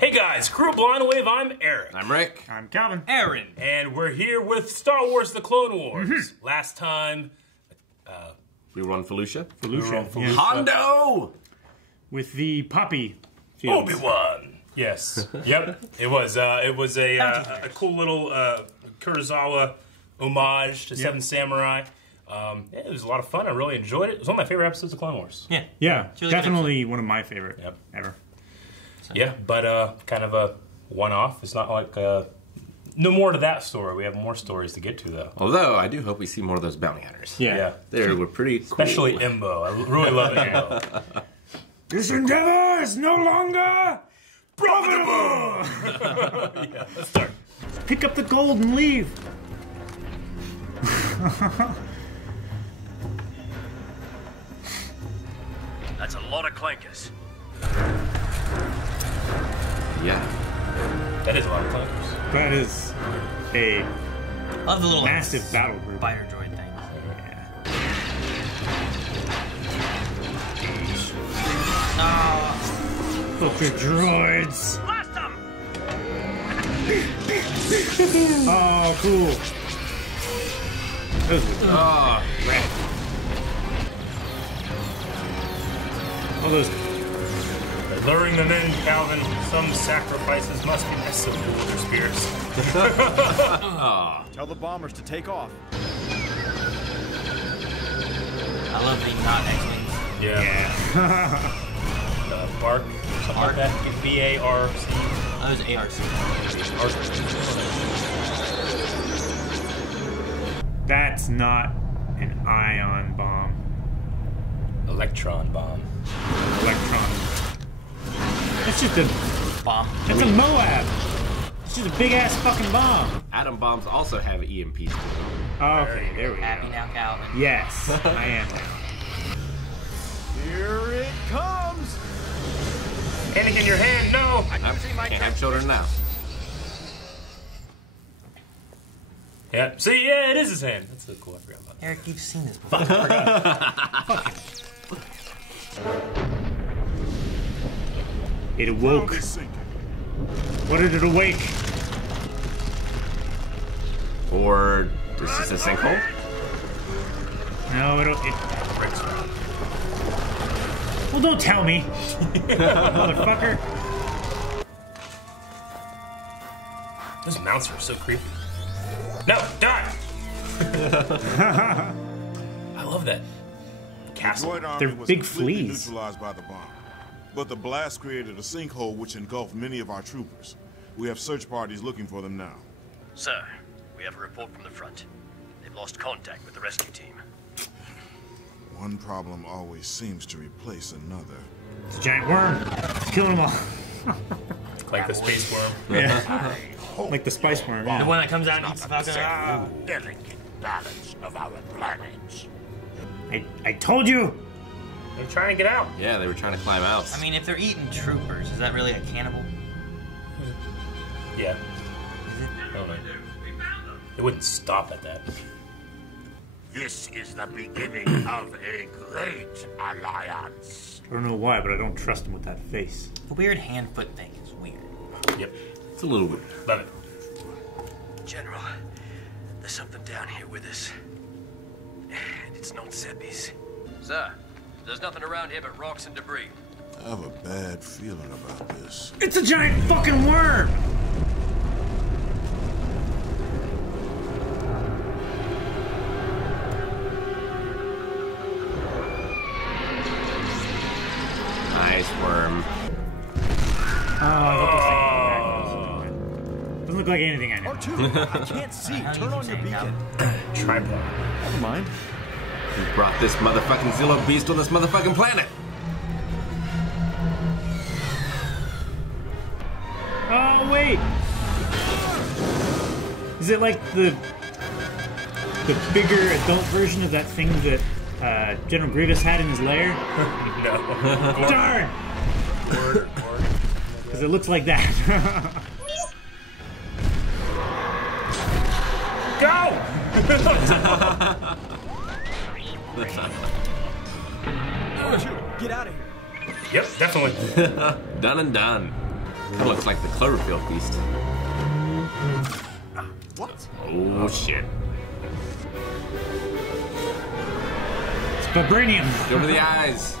Hey guys, Crew Blind Wave, I'm Eric. I'm Rick. I'm Calvin. Aaron. And we're here with Star Wars The Clone Wars. Last time... we won Felucia. Yeah. Hondo! With the poppy fields. Obi-Wan! Yes. Yep. It was a cool little Kurosawa homage to Seven Samurai. It was a lot of fun. I really enjoyed it. It was one of my favorite episodes of Clone Wars. Yeah, really definitely one of my favorite ever. Yeah, but kind of a one-off. It's not like no more to that story. We have more stories to get to, though. Although, I do hope we see more of those bounty hunters. Yeah. They were pretty cool. Especially Imbo. I really love Imbo. This endeavor is no longer profitable! Yeah, let's start. Pick up the gold and leave. That's a lot of clankers. Yeah. That is a lot of clankers. That is a Love the little massive battle group. spider droid thing. Fuck your droids. Blast them! Oh, cool. Those are Oh, rad. All those. Luring them in, Calvin. Some sacrifices must be necessary with their spirits. Tell the bombers to take off. I love the not X-Wings. Yeah. Bark. Something like that. B-A-R-C. That was ARC. That's not an ion bomb. Electron bomb. Electron. That's just a. Bomb. That's a Moab. It's just a big ass fucking bomb. atom bombs also have EMPs. Okay, there we Happy go. now, Calvin. Yes, I am now. Here it comes! Handing in your hand, no! I can't have children now. Yeah, see, yeah, it is his hand. That's so cool, I forgot about that. Eric, you've seen this before. It awoke. What did it awake? Or is this a sinkhole? No, it breaks. Well, don't tell me, motherfucker. Those mounts are so creepy. No, die! I love that castle. Droid army They're was big completely fleas. neutralized by the bomb. But the blast created a sinkhole which engulfed many of our troopers. We have search parties looking for them now. Sir, we have a report from the front. They've lost contact with the rescue team. One problem always seems to replace another. It's a giant worm. It's killing them all. Like the space worm. Yeah. Like the spice worm. The Yeah. one that comes out and eats the falcon. delicate balance of our planets. I told you. They're trying to get out. Yeah, they were trying to climb out. I mean, if they're eating troopers, is that really a cannibal? Yeah. I don't know. They wouldn't stop at that. This is the beginning of a great alliance. I don't know why, but I don't trust him with that face. The weird hand-foot thing is weird. Yep. It's a little weird. Love it. General, there's something down here with us. And it's not Seppi's. Sir, there's nothing around here but rocks and debris. I have a bad feeling about this. It's a giant fucking worm. Nice worm. Doesn't look like anything I know. R2, I can't see. Turn on your beacon. Tripod. Never mind. Who brought this motherfucking Zillo beast on this motherfucking planet? Oh wait. Is it like the bigger adult version of that thing that General Grievous had in his lair? No. Darn! Because it looks like that. Go! R2, get out of here. Yep, definitely. Done and done. That looks like the Cloverfield beast. What? Oh shit. It's vibranium. Get over the eyes.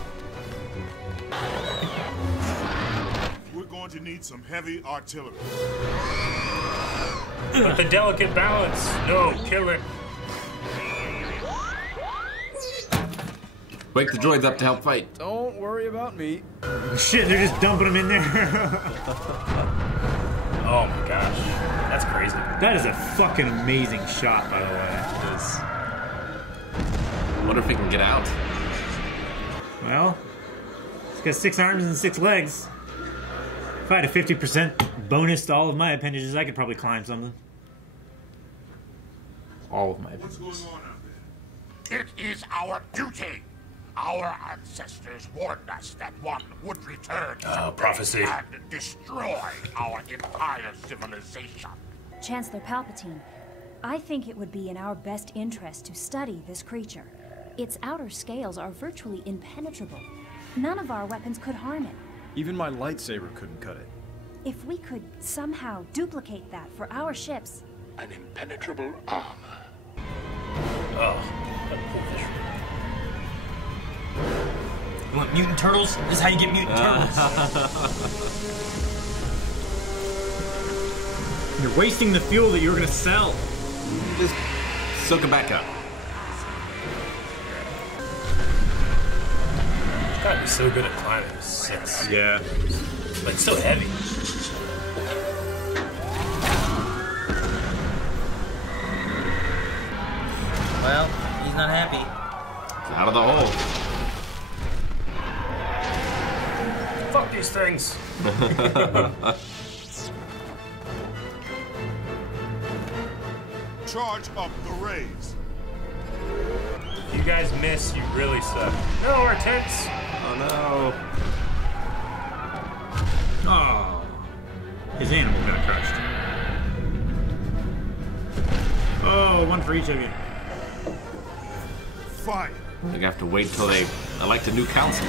We're going to need some heavy artillery. But the delicate balance. No, kill it. Wake the droids up to help fight. Don't worry about me. Shit, they're just dumping them in there. Oh my gosh. That's crazy. That is a fucking amazing shot, by the way. It is. Wonder if he can get out. Well, it's got 6 arms and 6 legs. If I had a 50% bonus to all of my appendages, I could probably climb something. All of my What's appendages. going on out there? It is our duty. Our ancestors warned us that one would return prophecy. and destroy our entire civilization. Chancellor Palpatine, I think it would be in our best interest to study this creature. Its outer scales are virtually impenetrable. None of our weapons could harm it. Even my lightsaber couldn't cut it. If we could somehow duplicate that for our ships... An impenetrable armor. Oh. You want mutant turtles? This is how you get mutant turtles. You're wasting the fuel that you were gonna sell. Just soak it back up. It's gotta be so good at climbing. It's 6. Yeah. But it's so heavy. Well, he's not happy. It's out of the hole. Fuck these things. Charge up the rays. If you guys miss, you really suck. No, our tents. Oh no. Oh. His animal got crushed. Oh, one for each of you. Fire. We're gonna have to wait till they elect a new council.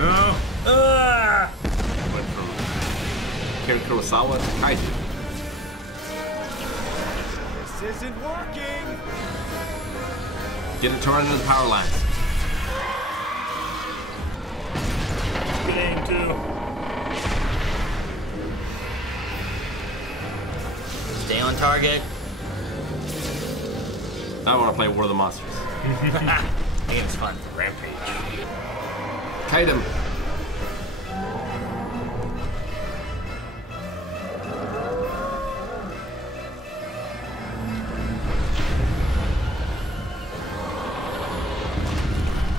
Oh. Went from Karen Kurosawa to Kaiju. This isn't working. Get it torn into the power lines. Good aim, too. Stay on target. I want to play War of the Monsters. Game's fun. Rampage. Kite him.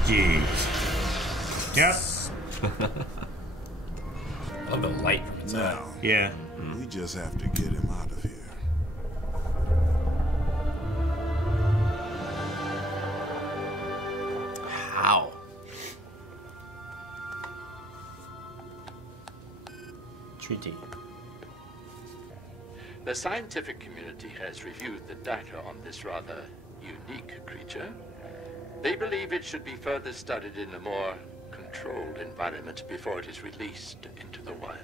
Jeez. Yep. I love the light from its eye. Now, Yeah. we just have to get him out of here. How? Treaty. The scientific community has reviewed the data on this rather unique creature. They believe it should be further studied in a more controlled environment before it is released into the wild.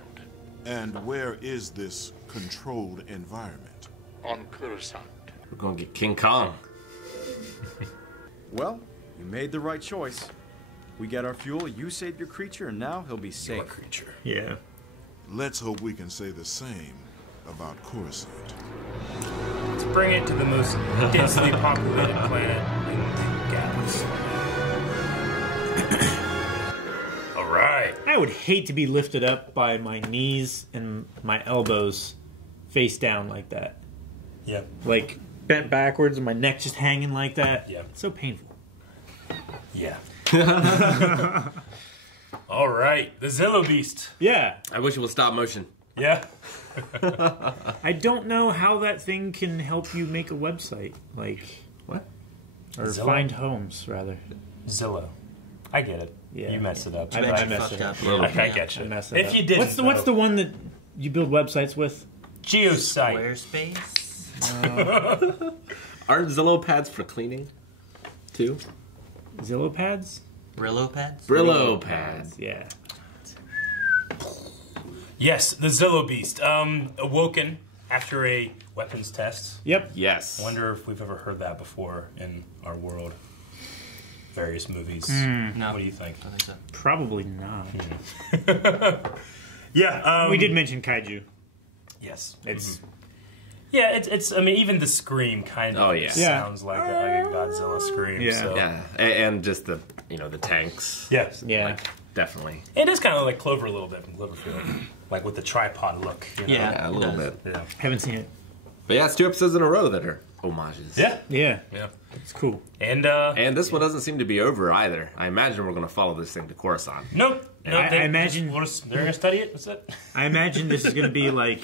And where is this controlled environment? On Coruscant. We're gonna get King Kong. Well, you made the right choice. We get our fuel, you saved your creature, and now he'll be Your safe. creature. Yeah. Let's hope we can say the same about Coruscant. Let's bring it to the most densely populated planet in the galaxy. All right. I would hate to be lifted up by my knees and my elbows face down like that. Yeah. Like bent backwards and my neck just hanging like that. Yeah. It's so painful. Yeah. All right. The Zillo Beast. Yeah. I wish it was stop motion. Yeah. I don't know how that thing can help you make a website. Like, What? or Zillow? find homes, rather. Zillow. I get it. Yeah. You messed it up. I Right? messed it up. I get I you. messed it If up. you didn't, What's the though. one that you build websites with? Geosite. Squarespace? Aren't Zillow pads for cleaning? Too? Zillow pads? Brillo pads? Brillo pads. Yeah. Yes, the Zillo Beast. Awoken after a weapons test. Yep. Yes. Wonder if we've ever heard that before in our world. Various movies. No. What do you think? I think so. Probably not. Yeah. We did mention kaiju. Yes. It's Yeah, it's. I mean, even the scream kind of sounds like a Godzilla scream. Yeah. So. Yeah, and just the the tanks. Yes. Yeah. Like, definitely. It is kind of like Clover a little bit from Cloverfield, like with the tripod look. You know? Yeah, a little bit. Yeah. Haven't seen it. But yeah, it's 2 episodes in a row that are homages. Yeah. Yeah. Yeah. It's cool. And this one doesn't seem to be over either. I imagine we're going to follow this thing to Coruscant. Nope. No, I imagine they're going to study it. That's it. I imagine this is going to be like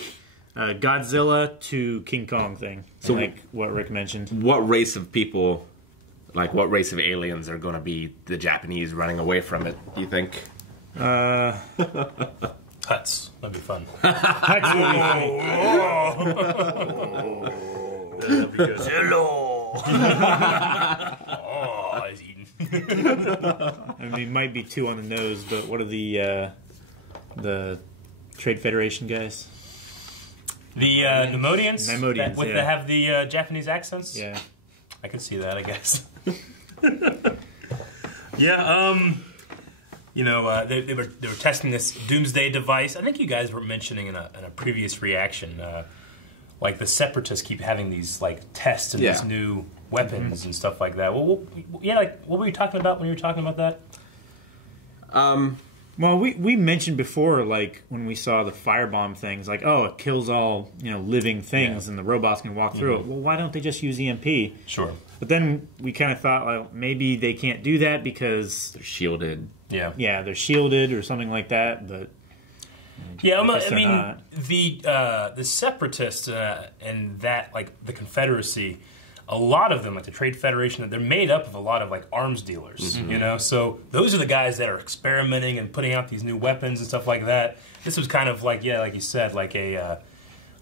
Godzilla to King Kong thing. So like what Rick mentioned. What race of people, like what race of aliens are going to be the Japanese running away from it, do you think? Huts. That'd be fun. Huts would be funny. That'd be good. Hello. Oh, he's eating. I mean, might be too on the nose, but what are the Trade Federation guys? The Nemodians? Nemodians, that have the Japanese accents? Yeah. I can see that, I guess. Yeah, they were testing this doomsday device. I think you guys were mentioning in a previous reaction, like the Separatists keep having these like tests and these new weapons and stuff like that. Well, like what were you talking about when you were talking about that? Well, we mentioned before, like when we saw the firebomb things, like it kills all living things, and the robots can walk through it. Well, why don't they just use EMP? Sure. But then we kind of thought, well, maybe they can't do that because they're shielded. Yeah, they're shielded or something like that. But yeah, I mean not. the Separatists and that like the Confederacy. A lot of them, like the Trade Federation, they're made up of a lot of like arms dealers, So those are the guys that are experimenting and putting out these new weapons and stuff like that. This was kind of like, like you said, like all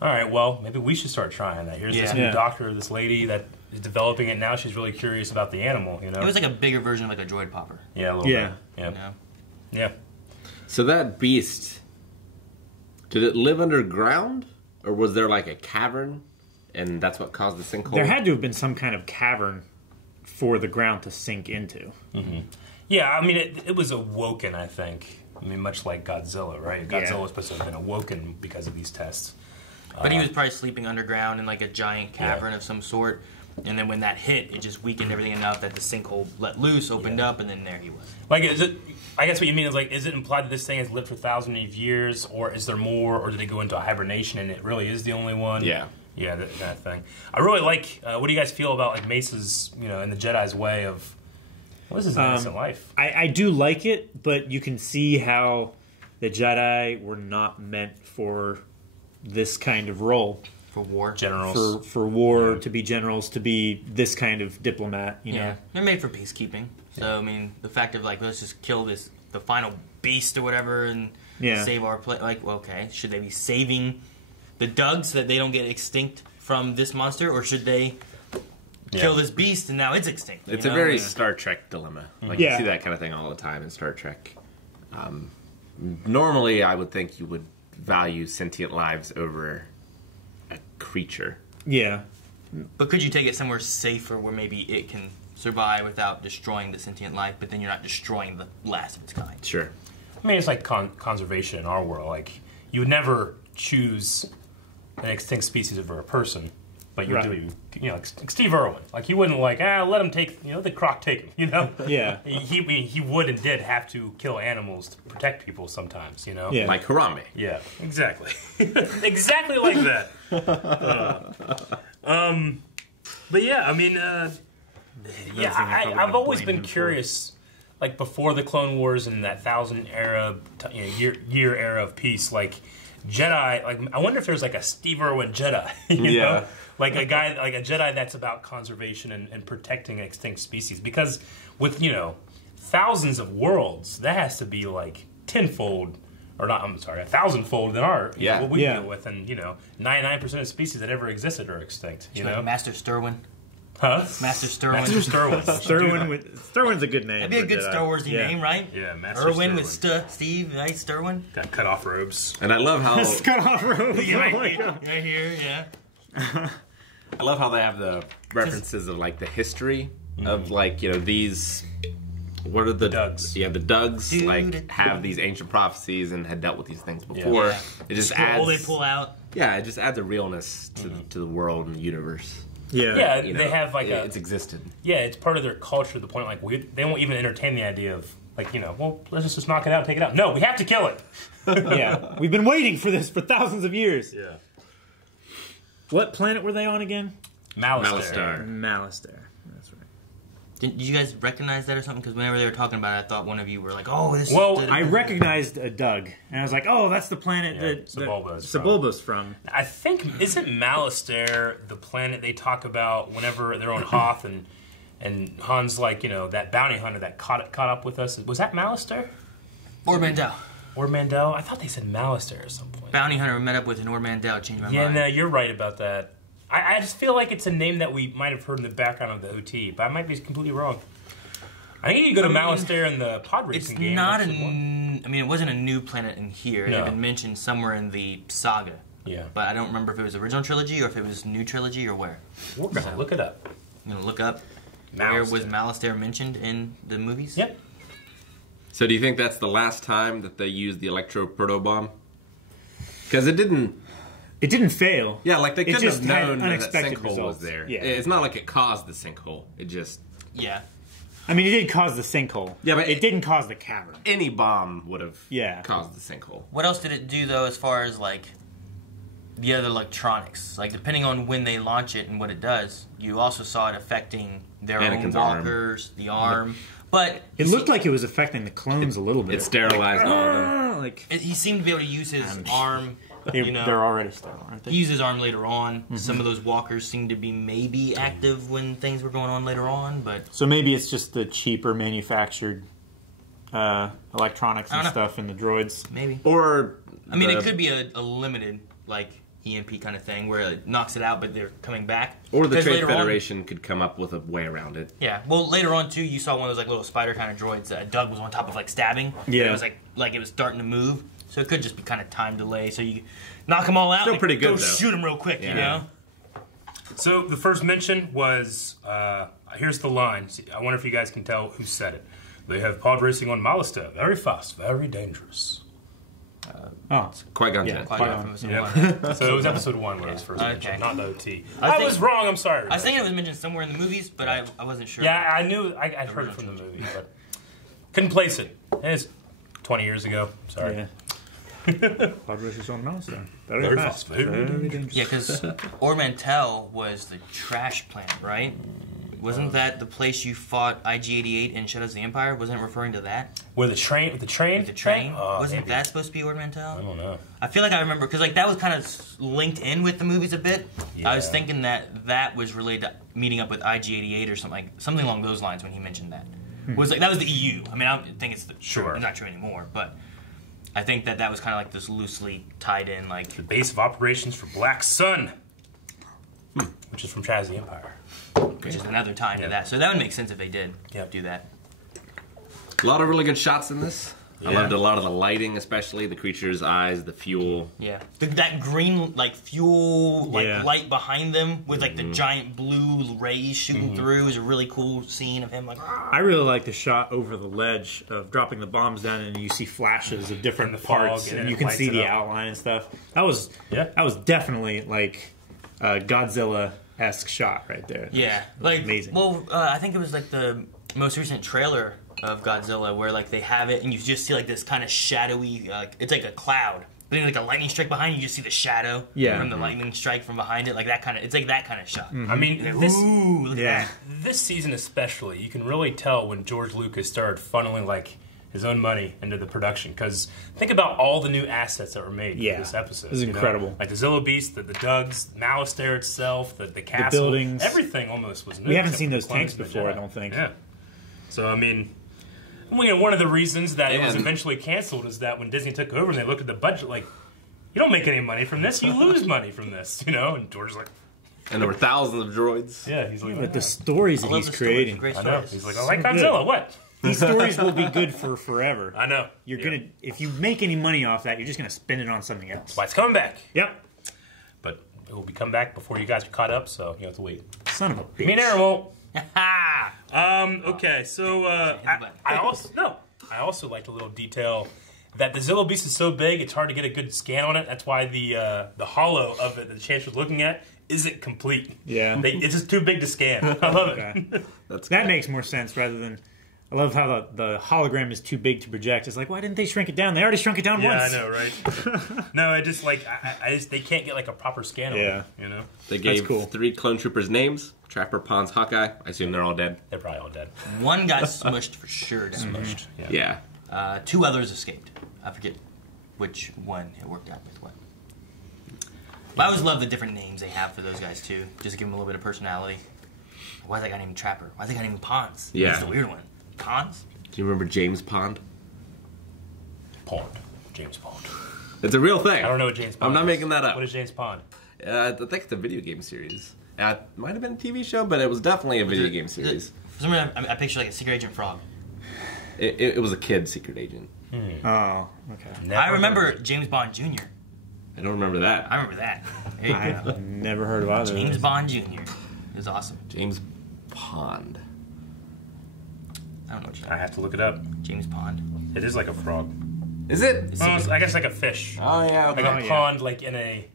right, well, maybe we should start trying that. Here's this new doctor, this lady that is developing it now. She's really curious about the animal, It was like a bigger version of like a droid popper. Yeah, a little bit. Yeah. So that beast, did it live underground, or was there like a cavern? And that's what caused the sinkhole? There had to have been some kind of cavern for the ground to sink into. Yeah, I mean, it was awoken, I think. I mean, much like Godzilla, right? Godzilla was supposed to have been awoken because of these tests. But he was probably sleeping underground in like a giant cavern of some sort. And then when that hit, it just weakened everything enough that the sinkhole let loose, opened up, and then there he was. Like, I guess what you mean is, like, is it implied that this thing has lived for thousands of years, or is there more, or did it go into a hibernation and it really is the only one? Yeah. Yeah, that thing. I really like. What do you guys feel about like Mace's, and the Jedi's way of what is his innocent life? I do like it, but you can see how the Jedi were not meant for this kind of role. For war, generals. For war, to be generals, to be this kind of diplomat. You know, they're made for peacekeeping. So I mean, the fact of like let's just kill the final beast or whatever and save our place. Like, well, okay, should they be saving the Dugs so that they don't get extinct from this monster, or should they kill this beast and now it's extinct? It's a very Star Trek dilemma. Like you see that kind of thing all the time in Star Trek. Normally, I would think you would value sentient lives over a creature. Yeah. But could you take it somewhere safer where maybe it can survive without destroying the sentient life, but then you're not destroying the last of its kind? Sure. I mean, it's like conservation in our world. Like, you would never choose an extinct species over a person, but you do, like Steve Irwin. Like, he wouldn't let him take, the Croc take him, Yeah. He would and did have to kill animals to protect people sometimes, Yeah. Like Harambe. Yeah, exactly. Exactly like that. But yeah, I mean, I've always been curious, like before the Clone Wars and that 1,000 era, year era of peace, like Jedi, like I wonder if there's like a Steve Irwin Jedi, you know? Like a guy, like a Jedi that's about conservation and protecting extinct species. Because with, thousands of worlds, that has to be like tenfold, or not, I'm sorry, 1,000-fold than what we deal with. And, 99% of species that ever existed are extinct, Like Master Stirwin. Huh? Master Sterwin. Master Sterwin. Stirwin's a good name. That'd be a good Star Warsy name, right? Yeah, Master Irwin Sterwin. with Steve, right? Sterwin. Got cut off robes. And I love how cut off robes. Right here, yeah. I love how they have the references of like the history of like, you know, these. What are the Dugs? Yeah, the Dugs Dude. like have these ancient prophecies and had dealt with these things before. Yeah. It just Scroll adds. they pull out. Yeah, it just adds a realness to the world and the universe. Yeah, You they know, have like it's existed. Yeah, it's part of their culture to the point like they won't even entertain the idea of like, you know, well, let's just knock it out and take it out. No, we have to kill it. Yeah, we've been waiting for this for thousands of years. Yeah. What planet were they on again? Malister. Malister. That's right. Did you guys recognize that or something? Because whenever they were talking about it, I thought one of you were like, "Oh, this." Well, is I recognized a Doug, and I was like, "Oh, that's the planet that Sebulba's from." I think isn't Malister the planet they talk about whenever they're on Hoth and Han's like, you know, that bounty hunter that caught up with us. Was that Malister? Or Mandel. Or Mandel? I thought they said Malister at some point. Bounty hunter we met up with in Or Mandel. Changed my Yeah, mind. no, you're right about that. I just feel like it's a name that we might have heard in the background of the OT, but I might be completely wrong. I think you go to Malister in the pod racing game. It's not I mean, it wasn't a new planet in here. It No. had been mentioned somewhere in the saga. Yeah. But I don't remember if it was original trilogy or if it was new trilogy or where. We're gonna look it up. I'm gonna look up where was Malister mentioned in the movies. Yep. So do you think that's the last time that they used the electro proto bomb? Because it didn't fail. Yeah, like they couldn't just have known had that unexpected sinkhole results. was there. Yeah. It's not like it caused the sinkhole. It just Yeah. I mean, it did cause the sinkhole. Yeah, but it didn't cause the cavern. Any bomb would have Yeah. caused the sinkhole. What else did it do though, as far as like the other electronics? Like depending on when they launch it and what it does, you also saw it affecting their Anakin's own arm. walkers, the arm. But It looked like it was affecting the clones a little bit. It sterilized all of them. Like he seemed to be able to use his arm. You know, they're already sterile, aren't they? he used his arm later on. Some of those walkers seemed to be maybe active when things were going on later on, but So maybe it's just the cheaper manufactured electronics and stuff in the droids. maybe. Or I mean, it could be a limited like EMP kind of thing where it knocks it out, but they're coming back. Or the 'Cause Trade later on- Federation could come up with a way around it. Yeah. Well, later on too, you saw one of those like little spider kind of droids that Doug was on top of, like stabbing. Yeah. And it was like it was starting to move. So it could just be kind of time delay. So you knock them all out. Still and pretty good, Go though. shoot them real quick. You know. So the first mention was, here's the line. See, I wonder if you guys can tell who said it. They have pod racing on Malister. Very fast, very dangerous. Oh, Qui-Gon yeah, Jinn. Qui-Gon. Yeah. So it was episode 1 where it was first mentioned, not the OT. I was wrong, I'm sorry. I was thinking it was mentioned somewhere in the movies, but I wasn't sure. Yeah, I knew, I'd heard it from the movie, but couldn't place it. It's 20 years ago. Sorry. Yeah. Pod races on Malister. Very fast, very dangerous. Yeah, because Ormantel was the trash planet, right? Wasn't that the place you fought IG-88 in Shadows of the Empire? Wasn't it referring to that? With the train? With the train? With the train? Oh, Wasn't maybe. that supposed to be Ormantel? I don't know. I feel like I remember, because like that was kind of linked in with the movies a bit. I was Yeah. thinking that was related to meeting up with IG-88 or something along those lines when he mentioned that. Was like that was the EU. I mean, I don't think it's Sure. it's not true anymore, but I think that was kind of like this loosely tied in, like The base of operations for Black Sun, which is from Shadows of the Empire. which is another tie into that. So that would make sense if they did do that. A lot of really good shots in this. I Yeah. loved a lot of the lighting, especially the creature's eyes, the fuel. Yeah, that green like fuel Yeah. light behind them with like the giant blue rays shooting through is a really cool scene of him like. I really like the shot over the ledge of dropping the bombs down, and you see flashes of different And the fog, parts, and and it you can lights see it the up. outline and stuff. That was definitely like a Godzilla-esque shot right there. Yeah, like amazing. Well, I think it was like the most recent trailer of Godzilla where like they have it and you just see like this kind of shadowy, it's like a cloud. But then like a lightning strike behind you, you just see the shadow from the lightning strike from behind it, like that kind of. It's like that kind of shot. I mean, Like, this, ooh, look at that. this season especially, you can really tell when George Lucas started funneling like his own money into the production. Because think about all the new assets that were made for this episode. It was incredible. Like the Zillo Beast, the Dugs, Malister itself, the castle, buildings. everything almost was new. We haven't except seen for those the tanks Klansmen, before, I don't think. Yeah. So I mean, one of the reasons that it was And- eventually canceled is that when Disney took over and they looked at the budget, like, you don't make any money from this, you lose money from this, you know. And George's like, And there were thousands of droids. Yeah, he's like, But the stories that he's creating. Great I know. stories. He's like, I like Godzilla. What? These stories will be good for forever. I know. You're gonna, if you make any money off that, you're just gonna spend it on something else. That's why it's coming back. Yep. But it will be come back before you guys are caught up, so you have to wait. Son of a bitch. Me and Aaron won't. Okay, so I also liked a little detail that the Zillo beast is so big it's hard to get a good scan on it. That's why the hollow of it that the Chancellor's looking at isn't complete. Yeah. It's just too big to scan. I love it. That makes more sense rather than. I love how the hologram is too big to project. It's like, why didn't they shrink it down? They already shrunk it down once. Yeah, I know, right? No, I just like they can't get like a proper scan on it. You know, they gave 3 clone troopers names: Trapper, Pons, Hawkeye. I assume they're all dead. They're probably all dead. One got smushed for sure. Smushed. Yeah. 2 others escaped. I forget which one it worked out with what. But I always love the different names they have for those guys too, just to give them a little bit of personality. Why is that guy named Trapper? Why is that guy named Pons? Yeah. That's the weird one. Pons? Do you remember James Pond? James Pond. It's a real thing. I don't know what James Pond I'm not is. making that up. What is James Pond? I think it's a video game series. It might have been a TV show, but it was definitely a video game series. For some reason, I picture like a Secret Agent Frog. It was a kid secret agent. Oh, okay. I remember James Bond Jr. I don't remember that. I remember that. There you go. I've never heard of either. James Bond Jr. It was awesome. James Pond. I don't know what you I have to look it up. James Pond. It is like a frog. Is it? I guess like a fish. Oh yeah. Okay. Like a pond, like in a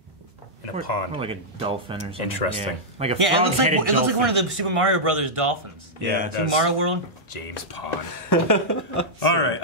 pond. Or like a dolphin or something. Interesting. Yeah. Like a Yeah, frog-headed it looks like one of the Super Mario Brothers dolphins. Yeah, Super Mario World. James Pond. All right.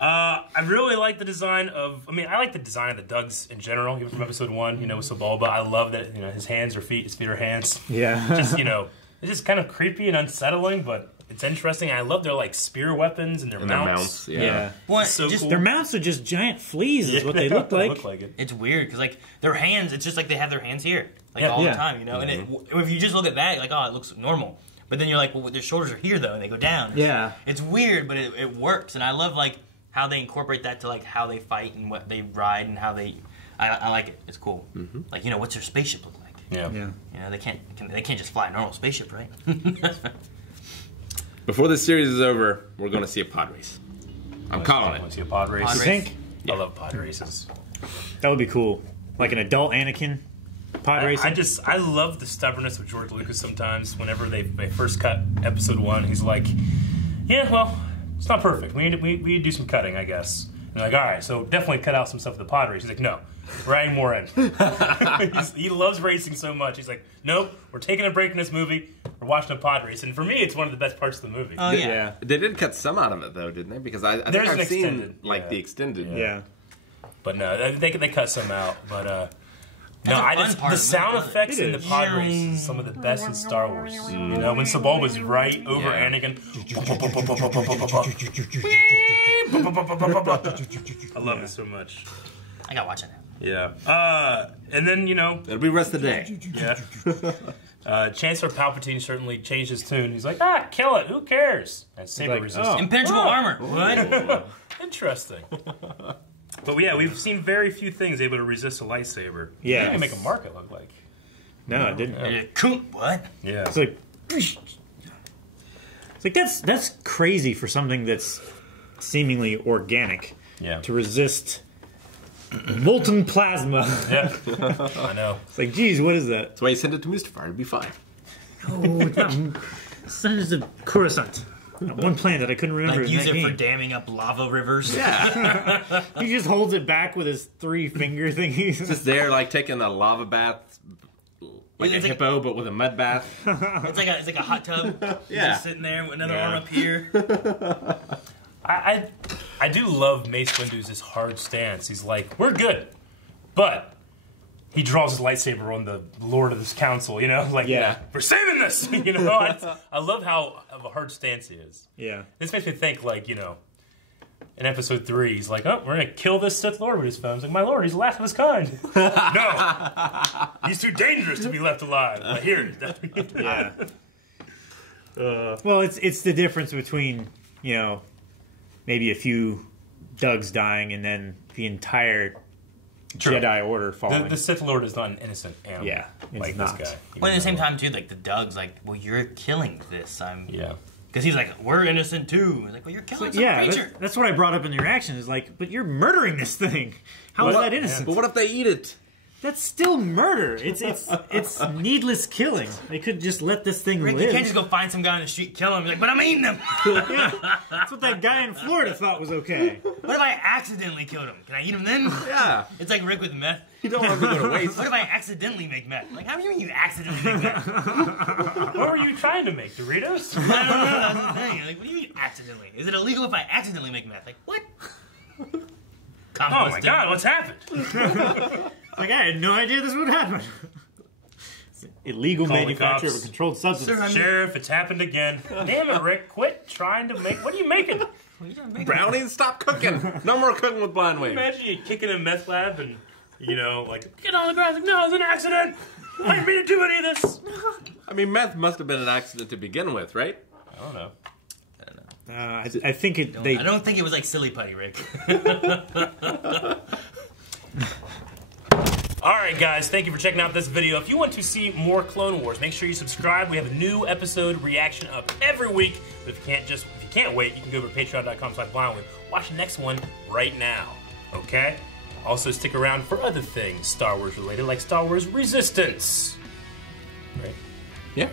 I really like the design of. I mean, I like the design of the Dugs in general. Even from episode 1, with Sebulba. I love that his hands are feet, his feet are hands. Yeah. Just it's just kind of creepy and unsettling, but it's interesting. I love their like spear weapons and their mounts. Yeah. What? So cool. Their mounts are just giant fleas. Is what they look like. It's weird because like their hands. It's just like they have their hands here, like all the time. And if you just look at that, you're like, oh, it looks normal. But then you're like, well, their shoulders are here though, and they go down. Yeah. It's weird, but it works, and I love like how they incorporate that to like how they fight and what they ride and how they. I like it. It's cool. Mm-hmm. Like what's their spaceship look like? Yeah. They can't just fly a normal spaceship, right? Before this series is over, we're going to see a pod race. I'm calling it. Want to see a pod race? You think? I love pod races. That would be cool. Like an adult Anakin pod racing. I love the stubbornness of George Lucas sometimes. Whenever they first cut episode 1, he's like, yeah, well, it's not perfect. We need to do some cutting, I guess. And they're like, all right, so definitely cut out some stuff for the pod race. He's like, no, we're adding more in. He loves racing so much. He's like, nope, we're taking a break in this movie. We're watching a pod race. And for me, it's one of the best parts of the movie. Oh, yeah. They did cut some out of it, though, didn't they? Because I think I've seen, the extended. Yeah. But no, they cut some out. But, the sound effects in the pod race is some of the best in Star Wars. When Sebulba was right over Anakin. I love it so much. I gotta watch it now. Yeah. And then, It'll be rest of the day. Yeah. Chancellor Palpatine certainly changed his tune. He's like, kill it. Who cares? And saber resistance. Impenetrable armor. What? Interesting. But yeah, we've seen very few things able to resist a lightsaber. Yeah. You can make a market look like. No, it didn't. What? Yeah. It's like that's crazy for something that's seemingly organic. Yeah. To resist molten plasma. Yeah. I know. It's like, geez, what is that? That's why you send it to Mustafar. It'll be fine. Oh, it's not. Send it to Coruscant. One planet I couldn't remember. Like use it for damming up lava rivers. Yeah. He just holds it back with his 3-finger thing. He's just there, like taking a lava bath, like a hippo, but with a mud bath. It's like a hot tub. Just sitting there with another arm up here. I do love Mace Windu's hard stance. He's like, we're good, but he draws his lightsaber on the Lord of this council, Like, we're saving this, I love how of a hard stance he is. Yeah. This makes me think, like, in episode 3, he's like, oh, we're going to kill this Sith Lord we just found. He's like, my Lord, he's the last of his kind. No. He's too dangerous to be left alive. But here, he's definitely yeah. Well, it's the difference between, maybe a few Dugs dying and then the entire Jedi Order following. The Sith Lord is not an innocent animal. Yeah, like not. this guy. But at the same time, too, like the Dug's like, well, you're killing this. Yeah. Because he's like, we're innocent too. He's like, well, you're killing some creature. That's what I brought up in the reaction. Is like, but you're murdering this thing. How is that innocent? But what if they eat it? That's still murder. It's needless killing. They could just let this thing Rick, live. you can't just go find some guy on the street, kill him. He's like, but I'm eating him. Yeah, that's what that guy in Florida thought was okay. What if I accidentally killed him? Can I eat him then? Yeah. It's like Rick with meth. You don't want to go to waste. What if I accidentally make meth? Like, how do you mean you accidentally make meth? What were you trying to make, Doritos? I don't know. That's the thing. Like, what do you mean accidentally? Is it illegal if I accidentally make meth? Like, what? Oh my God, what's happened? Like, I had no idea this would happen. It's illegal Call the manufacture of cops. a controlled substance. Sheriff, it's happened again. Damn it, Rick, quit trying to make... What are you making? Brownies, stop cooking. No more cooking with blind wave. Imagine you kicking in a meth lab and, you know, like, get on the ground. Like, no, it was an accident. I didn't mean to do any of this. I mean, meth must have been an accident to begin with, right? I don't know. I think it. I don't think it was like silly putty, Rick. Alright guys, thank you for checking out this video. If you want to see more Clone Wars, make sure you subscribe. We have a new episode reaction up every week. But if you can't wait, you can go over to patreon.com/blindwave. Watch the next one right now. Okay? Also stick around for other things Star Wars related, like Star Wars Resistance. Right? Yeah.